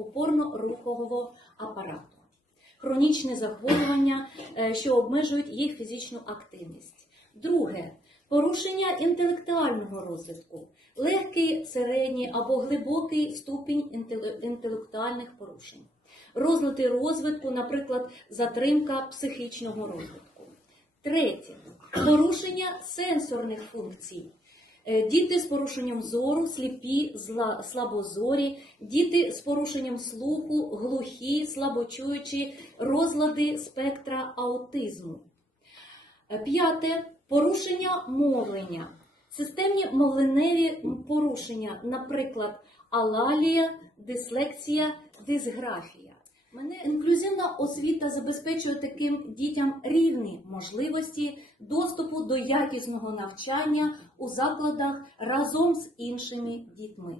опорно-рухового апарату, хронічні захворювання, е, що обмежують їх фізичну активність. Друге порушення інтелектуального розвитку, легкий, середній або глибокий ступінь інтелектуальних порушень, розлади розвитку, наприклад, затримка психічного розвитку. Третє порушення сенсорних функцій. Е, Діти з порушенням зору, сліпі, слабозорі, діти з порушенням слуху, глухі, слабочуючі, розлади спектра аутизму. Е, П'яте порушення мовлення. Системні мовленеві порушення, наприклад, алалія, дислексія, дисграфія. Мене інклюзивна освіта забезпечує таким дітям рівні можливості доступу до якісного навчання у закладах разом з іншими дітьми.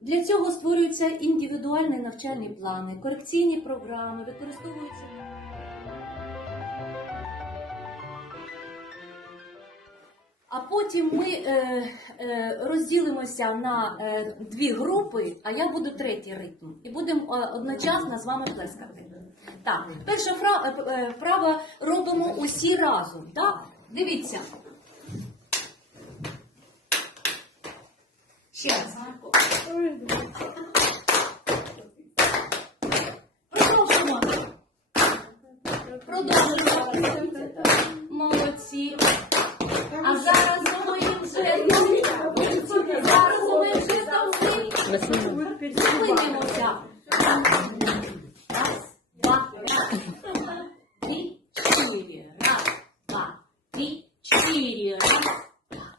Для цього створюються індивідуальні навчальні плани, корекційні програми, використовуються. А потім ми е, е, розділимося на е, дві групи, а я буду третій ритм. І будемо одночасно з вами плескати. Так, перша вправа робимо усі разом. Так? Дивіться. Ще раз. Продовжуємо. Продовжуємо. Молодці. А зараз думаємо вже зараз ми вже завжди зупинимося. Раз, два, три, чотири. Раз, два, три, чотири. Раз, два,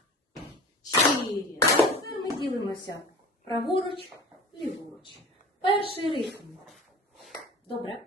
чотири. Тепер ми ділимося праворуч, ліворуч. Перший ритм. Добре.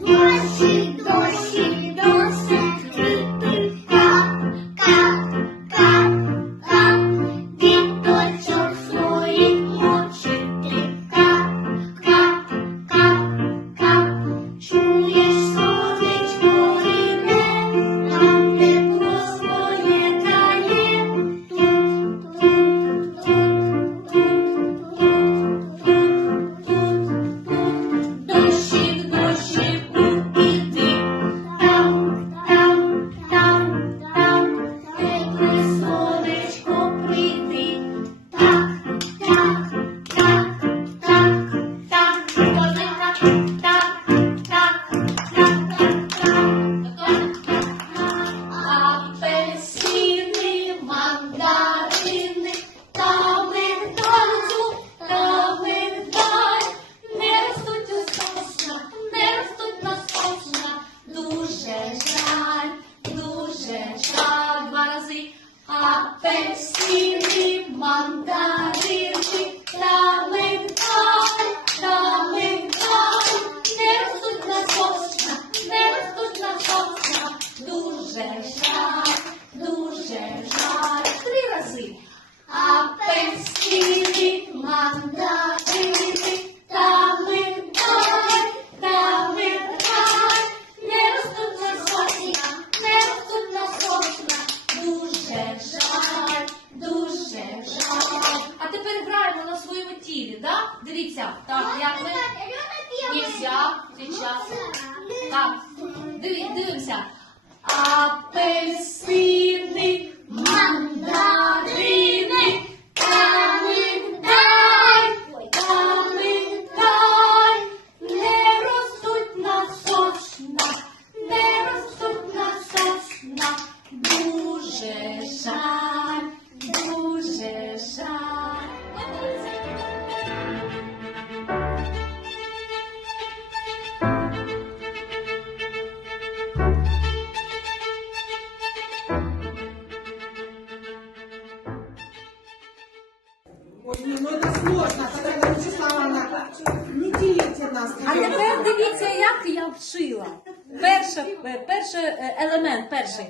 Washington. Дивимося. Апельсини, Мандарини, Можно, Татьяна Вячеславовна, не діліться нас. А тепер дивіться, як я вчила. Перше, е, перший е, елемент, перший.